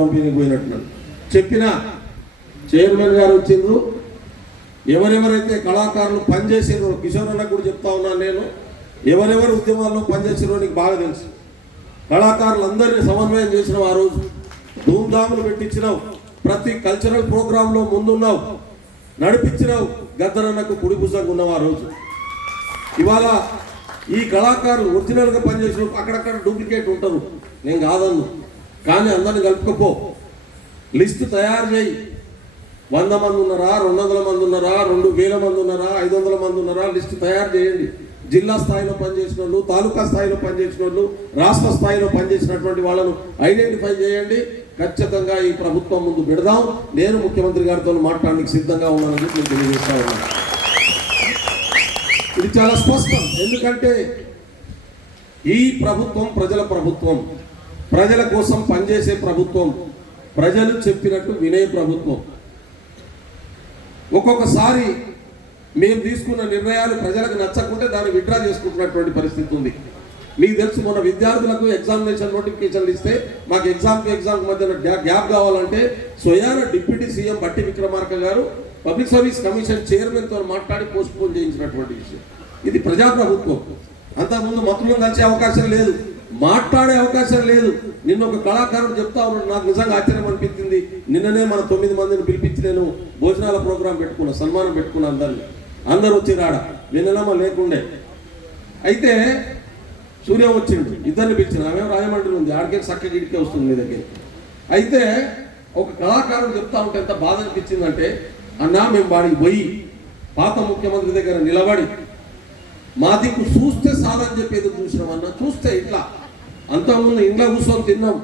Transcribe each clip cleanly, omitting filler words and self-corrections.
పంపిణీకి పోయినట్టున్నాడు. చెప్పిన చైర్మన్ గారు వచ్చిండ్రు, ఎవరెవరైతే కళాకారులు పనిచేసిండ్రో కిషోర్ అన్న కూడా చెప్తా ఉన్నాను నేను, ఎవరెవరు ఉద్యమాల్లో పనిచేసిండ్రో నీకు బాగా తెలుసు. కళాకారులందరినీ సమన్వయం చేసినావు, ఆ రోజు ధూమ్ధాములు పెట్టించినావు, ప్రతి కల్చరల్ ప్రోగ్రాంలో ముందున్నావు, నడిపించినావు, గద్దరన్నకు కుడిపుసంగా ఉన్నావు ఆ రోజు. ఇవాళ ఈ కళాకారులు ఒరిజినల్గా పనిచేసిన అక్కడక్కడ డూప్లికేట్ ఉంటారు, నేను కాదన్ను, కానీ అందరిని కలుపుకపో, లిస్టు తయారు చేయి. 100 మంది ఉన్నారా, 200 మంది ఉన్నారా, 2000 మంది ఉన్నారా, 500 మంది ఉన్నారా, లిస్టు తయారు చేయండి. జిల్లా స్థాయిలో పనిచేసిన వాళ్ళు, తాలూకా స్థాయిలో పనిచేసిన వాళ్ళు, రాష్ట్ర స్థాయిలో పనిచేసినటువంటి వాళ్ళను ఐడెంటిఫై చేయండి. ఖచ్చితంగా ఈ ప్రభుత్వం ముందు పెడదాం. నేను ముఖ్యమంత్రి గారితో మాట్లాడడానికి సిద్ధంగా ఉన్నానని నేను తెలియజేస్తా ఉన్నాను. ఇది చాలా స్పష్టం. ఎందుకంటే ఈ ప్రభుత్వం ప్రజల ప్రభుత్వం, ప్రజల కోసం పనిచేసే ప్రభుత్వం, ప్రజలు చెప్పినట్టు వినే ప్రభుత్వం. ఒక్కొక్కసారి మేము తీసుకున్న నిర్ణయాలు ప్రజలకు నచ్చకుంటే దాన్ని విత్డ్రా చేసుకుంటున్నటువంటి పరిస్థితి ఉంది. మీకు తెలుసు, మన విద్యార్థులకు ఎగ్జామినేషన్ నోటిఫికేషన్లు ఇస్తే మాకు ఎగ్జామ్ మధ్యన గ్యాప్ కావాలంటే స్వయాన డిప్యూటీ సీఎం బట్టి విక్రమార్క గారు పబ్లిక్ సర్వీస్ కమిషన్ చైర్మన్తో మాట్లాడి పోస్ట్పోన్ చేయించినటువంటి విషయం. ఇది ప్రజాప్రభుత్వం. అంతకుముందు మంత్రులను కలిసే అవకాశం లేదు, మాట్లాడే అవకాశం లేదు. నిన్న ఒక కళాకారుడు చెప్తా ఉన్నాడు, నాకు నిజంగా ఆశ్చర్యం అనిపించింది. నిన్ననే మన 9 మందిని పిలిపించి నేను భోజనాల ప్రోగ్రాం పెట్టుకున్నా, సన్మానం పెట్టుకున్నా. అందరు వచ్చి రాడ విననమా లేకుండే. అయితే సూర్య వచ్చిండు, ఇద్దరిని పిలిచిన, ఆమె రాజమండ్రి ఉంది, ఆడికే చక్కగా ఇడికే వస్తుంది మీ దగ్గర. అయితే ఒక కళాకారుడు చెప్తా ఉంటే ఎంత బాధ అనిపించిందంటే, అన్నా మేము వాడికి పోయి పాత ముఖ్యమంత్రి దగ్గర నిలబడి మా దిక్కు చూస్తే సాధని చెప్పేది చూసినాం అన్న. చూస్తే ఇట్లా అంతకుముందు ఇంట్లో కూర్చొని తిన్నాం,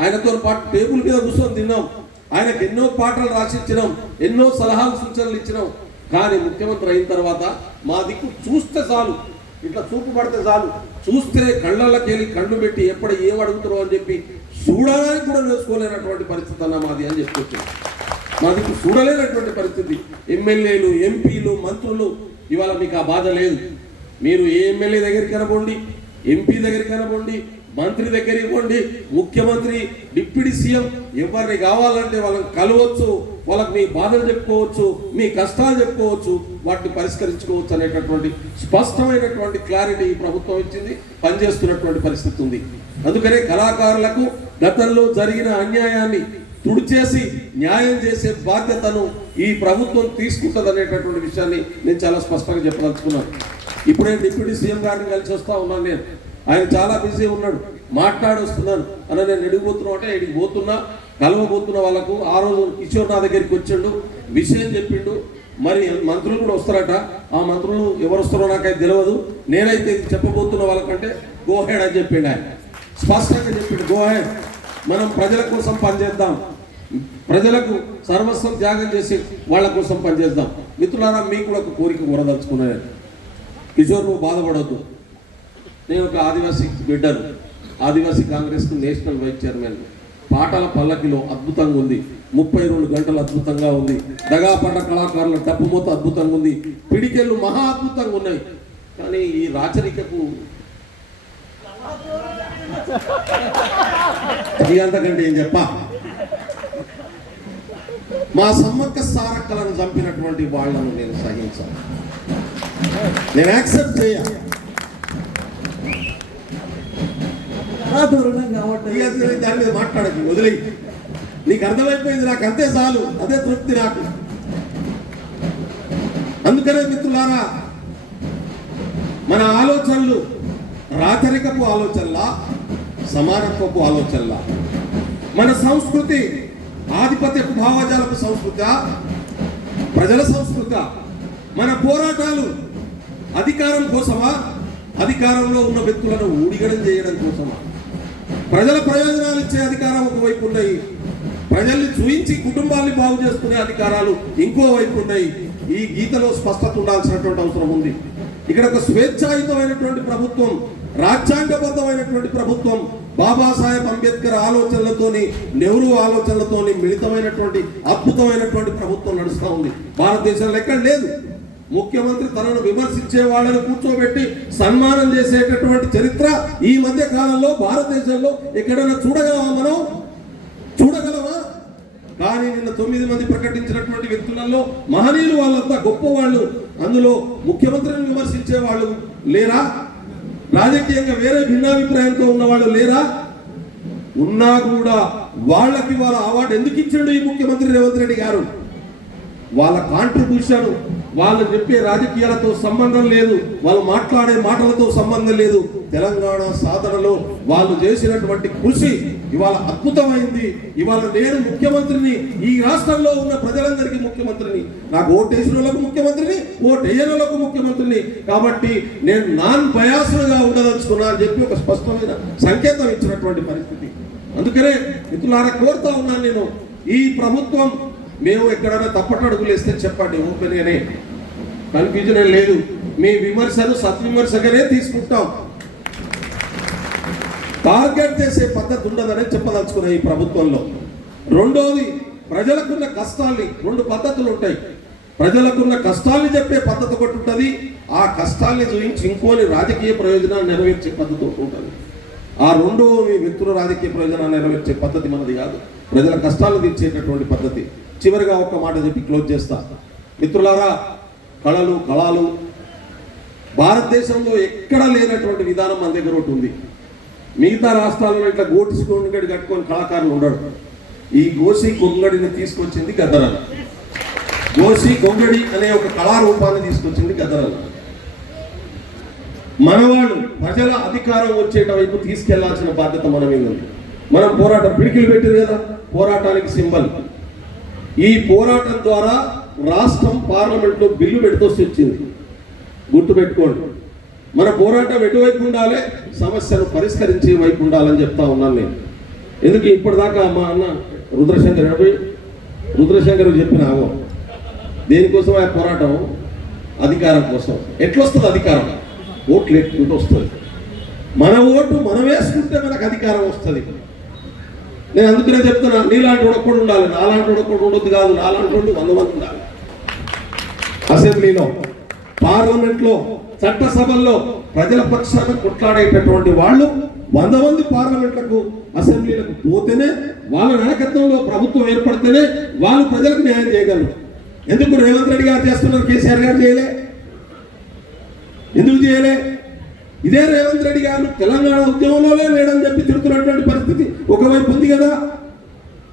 ఆయనతో పాటు టేబుల్ మీద కూర్చొని తిన్నాం, ఆయనకు ఎన్నో పాటలు రాసిచ్చినాం, ఎన్నో సలహాలు సూచనలు ఇచ్చినాం. కానీ ముఖ్యమంత్రి అయిన తర్వాత మా దిక్కు చూస్తే చాలు, ఇట్లా చూపు పడితే చాలు, చూస్తే కళ్ళకి వెళ్ళి కళ్ళు పెట్టి ఎప్పుడు ఏం అడుగుతారో అని చెప్పి చూడడానికి కూడా నేర్చుకోలేనటువంటి పరిస్థితి అన్న మాది అని చెప్పుకోవచ్చు. మా దిక్కు చూడలేనటువంటి పరిస్థితి. ఎమ్మెల్యేలు, ఎంపీలు, మంత్రులు, ఇవాళ మీకు ఆ బాధ లేదు. మీరు ఏ ఎమ్మెల్యే దగ్గరికి కనబోండి, ఎంపీ దగ్గరికి కనబోండి, మంత్రి దగ్గరికి పోండి, ముఖ్యమంత్రి, డిప్యూటీ సీఎం ఎవరిని కావాలంటే వాళ్ళని కలవచ్చు, వాళ్ళకి మీ బాధలు చెప్పుకోవచ్చు, మీ కష్టాలు చెప్పుకోవచ్చు, వాటిని పరిష్కరించుకోవచ్చు అనేటటువంటి స్పష్టమైనటువంటి క్లారిటీ ఈ ప్రభుత్వం ఇచ్చింది, పనిచేస్తున్నటువంటి పరిస్థితి ఉంది. అందుకనే కళాకారులకు గతంలో జరిగిన అన్యాయాన్ని తుడిచేసి న్యాయం చేసే బాధ్యతను ఈ ప్రభుత్వం తీసుకుంటుంది అనేటటువంటి విషయాన్ని నేను చాలా స్పష్టంగా చెప్పదలుచుకున్నాను. ఇప్పుడే డిప్యూటీ సీఎం గారిని కలిసి వస్తా ఉన్నాను నేను. ఆయన చాలా బిజీ ఉన్నాడు, మాట్లాడి వస్తున్నాను అన్న. నేను ఎడిగిపోతున్నా అంటే ఎడికి పోతున్నా, కలవబోతున్న వాళ్ళకు. ఆ రోజు కిషోర్ నా దగ్గరికి వచ్చిండు, విషయం చెప్పిండు. మరి మంత్రులు కూడా వస్తారట, ఆ మంత్రులు ఎవరు వస్తారో నాకైతే తెలియదు. నేనైతే చెప్పబోతున్న వాళ్ళకంటే గో హెడ్ అని చెప్పిండు ఆయన, స్పష్టంగా చెప్పిండు, గో హెడ్, మనం ప్రజల కోసం పనిచేద్దాం, ప్రజలకు సర్వస్వం త్యాగం చేసి వాళ్ళ కోసం పనిచేద్దాం. మిత్రులారా, మీకు కూడా ఒక కోరిక కోరదలుచుకున్నాను. కిషోర్, నువ్వు బాధపడవద్దు. నేను ఒక ఆదివాసీ బిడ్డను, ఆదివాసీ కాంగ్రెస్కు నేషనల్ వైస్ చైర్మన్. పాటల పల్లకిలో అద్భుతంగా ఉంది, 32 గంటలు అద్భుతంగా ఉంది, దగాపాట కళాకారుల డప్పు మూత అద్భుతంగా ఉంది, పిడికెళ్ళు మహా అద్భుతంగా ఉన్నాయి. కానీ ఈ రాచరికకు అంతకంటే ఏం చెప్ప, మా సమ్మక్క సారక్కలను చంపినటువంటి వాళ్ళను నేను సహించాను, నేను యాక్సెప్ట్ చేయాలి. దాని మీద మాట్లాడకు, వదిలేయి. నీకు అర్థమైపోయింది, నాకు అంతే చాలు, అదే తృప్తి నాకు. అందుకనే మిత్రులారా, మన ఆలోచనలు రాచరికపు ఆలోచనలా, సమానత్వపు ఆలోచనలా, మన సంస్కృతి ఆధిపత్యపు భావజాలపు సంస్కృతి, ప్రజల సంస్కృతి, మన పోరాటాలు అధికారం కోసమా, అధికారంలో ఉన్న వ్యక్తులను ఊడిగడం చేయడం కోసమా? ప్రజల ప్రయోజనాలు ఇచ్చే అధికారం ఒకవైపు ఉన్నాయి, ప్రజల్ని చూయించి కుటుంబాన్ని బాగు చేసుకునే అధికారాలు ఇంకో వైపు ఉన్నాయి. ఈ గీతలో స్పష్టత ఉండాల్సినటువంటి అవసరం ఉంది. ఇక్కడ ఒక స్వేచ్ఛాయుతమైనటువంటి ప్రభుత్వం, రాజ్యాంగబద్ధమైనటువంటి ప్రభుత్వం, బాబాసాహెబ్ అంబేద్కర్ ఆలోచనలతోని, నెహ్రూ ఆలోచనలతోని మిళితమైనటువంటి అద్భుతమైనటువంటి ప్రభుత్వం నడుస్తూ ఉంది. భారతదేశంలో ఎక్కడ లేదు. ముఖ్యమంత్రి తనను విమర్శించే వాళ్ళని కూర్చోబెట్టి సన్మానం చేసేటటువంటి చరిత్ర ఈ మధ్య కాలంలో భారతదేశంలో ఎక్కడైనా చూడగలమా మనం? చూడగలవా? కానీ నిన్న 9 మంది ప్రకటించినటువంటి వ్యక్తులలో మహనీయులు వాళ్ళంతా గొప్పవాళ్ళు, అందులో ముఖ్యమంత్రిని విమర్శించే వాళ్ళు లేరా? రాజకీయంగా వేరే భిన్నాభిప్రాయంతో ఉన్న వాళ్ళు లేరా? ఉన్నా కూడా వాళ్ళకి వాళ్ళ అవార్డు ఎందుకు ఇచ్చాడు ఈ ముఖ్యమంత్రి రేవంత్ రెడ్డి గారు? వాళ్ళ కాంట్రిబ్యూషన్, వాళ్ళు చెప్పే రాజకీయాలతో సంబంధం లేదు, వాళ్ళు మాట్లాడే మాటలతో సంబంధం లేదు. తెలంగాణ సాధనలో వాళ్ళు చేసినటువంటి కృషి ఇవాళ అద్భుతమైంది. ఇవాళ నేను ముఖ్యమంత్రిని, ఈ రాష్ట్రంలో ఉన్న ప్రజలందరికీ ముఖ్యమంత్రిని, నాకు ఓటేసిన వాళ్ళకు ముఖ్యమంత్రిని, ఓటేయని వాళ్ళకు ముఖ్యమంత్రిని. కాబట్టి నేను నాన్ బయాస్డ్గా ఉండదలుచుకున్నా అని చెప్పి ఒక స్పష్టమైన సంకేతం ఇచ్చినటువంటి పరిస్థితి. అందుకనే మిత్రులారా కోరుతా ఉన్నాను నేను, ఈ ప్రభుత్వం మేము ఎక్కడైనా తప్పటడుగులు వేస్తే చెప్పండి, ఓపెన్గానే, కన్ఫ్యూజన్ లేదు. మీ విమర్శను సత్విమర్శగానే తీసుకుంటాం. టార్గెట్ చేసే పద్ధతి ఉండదని చెప్పదలుచుకున్న ఈ ప్రభుత్వంలో. రెండోది, ప్రజలకున్న కష్టాల్ని, 2 పద్ధతులు ఉంటాయి. ప్రజలకున్న కష్టాల్ని చెప్పే పద్ధతి ఒకటి ఉంటుంది, ఆ కష్టాల్ని చూపించి ఇంకోని రాజకీయ ప్రయోజనాలు నెరవేర్చే పద్ధతి ఒకటి ఉంటుంది. ఆ రెండో వ్యక్తుల రాజకీయ ప్రయోజనాలు నెరవేర్చే పద్ధతి మనది కాదు, ప్రజల కష్టాలు తీర్చేటటువంటి పద్ధతి. చివరిగా ఒక్క మాట చెప్పి క్లోజ్ చేస్తా. మిత్రులారా, కళలు భారతదేశంలో ఎక్కడ లేనటువంటి విధానం మన దగ్గర ఒకటి ఉంది. మిగతా రాష్ట్రాల్లో ఇట్లా గోటి కొంగడి కట్టుకొని కళాకారులు ఉండడు. ఈ గోసి కొంగడిని తీసుకొచ్చింది గద్దరన్న. గోసి కొంగడి అనే ఒక కళారూపాన్ని తీసుకొచ్చింది గద్దరన్న. మనవాళ్ళు ప్రజల అధికారం వచ్చేట వైపు తీసుకెళ్లాల్సిన బాధ్యత మన మీద ఉంది. మనం పోరాటం పిడికిలు పెట్టారు కదా, పోరాటానికి సింబల్. ఈ పోరాటం ద్వారా రాష్ట్రం పార్లమెంట్లో బిల్లు పెడుతూ వచ్చింది. గుర్తుపెట్టుకోండి, మన పోరాటం ఎటువైపు ఉండాలి, సమస్యను పరిష్కరించే వైపు ఉండాలని చెప్తా ఉన్నాను నేను. ఎందుకు ఇప్పటిదాకా మా అన్న రుద్రశంకర్ చెప్పిన ఆగం దేనికోసం ఆ పోరాటం? అధికారం కోసం. ఎట్లొస్తుంది అధికారం? ఓట్లు ఎట్టుకుంటూ వస్తుంది. మన ఓటు మనం వేసుకుంటే మనకు అధికారం వస్తుంది. నేను అందుకనే చెప్తున్నా, నీలాంటి ఒక్కడు ఉండాలి, నాలాంటి ఒక్కడు ఉండొద్దు కాదు, నాలాంటి 100 మంది ఉండాలి. అసెంబ్లీలో, పార్లమెంట్లో, చట్టసభల్లో ప్రజల పక్షాన కొట్లాడేటటువంటి వాళ్ళు 100 మంది పార్లమెంట్లకు, అసెంబ్లీలకు పోతేనే, వాళ్ళ నాయకత్వంలో ప్రభుత్వం ఏర్పడితేనే వాళ్ళు ప్రజలకు న్యాయం చేయగలరు. ఎందుకు రేవంత్ రెడ్డి గారు చేస్తున్నారు, కేసీఆర్ గారు చేయలే? ఎందుకు చేయలే? ఇదే రేవంత్ రెడ్డి గారు తెలంగాణ ఉద్యమంలోనే లేడని చెప్పి తిరుగుతున్నటువంటి పరిస్థితి ఒకవైపు ఉంది కదా.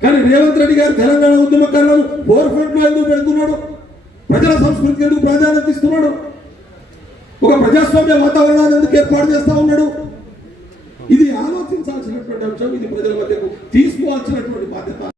కానీ రేవంత్ రెడ్డి గారు తెలంగాణ ఉద్యమకారులను ఫోర్ఫ్రంట్లో ఎందుకు పెడుతున్నాడు? ప్రజల సంస్కృతికి ఎందుకు ప్రాధాన్యత ఇస్తున్నాడు? ఒక ప్రజాస్వామ్య వాతావరణాన్ని ఎందుకు ఏర్పాటు చేస్తా ఉన్నాడు? ఇది ఆలోచించాల్సినటువంటి అంశం. ఇది ప్రజల మధ్యకు తీసుకోవాల్సినటువంటి బాధ్యత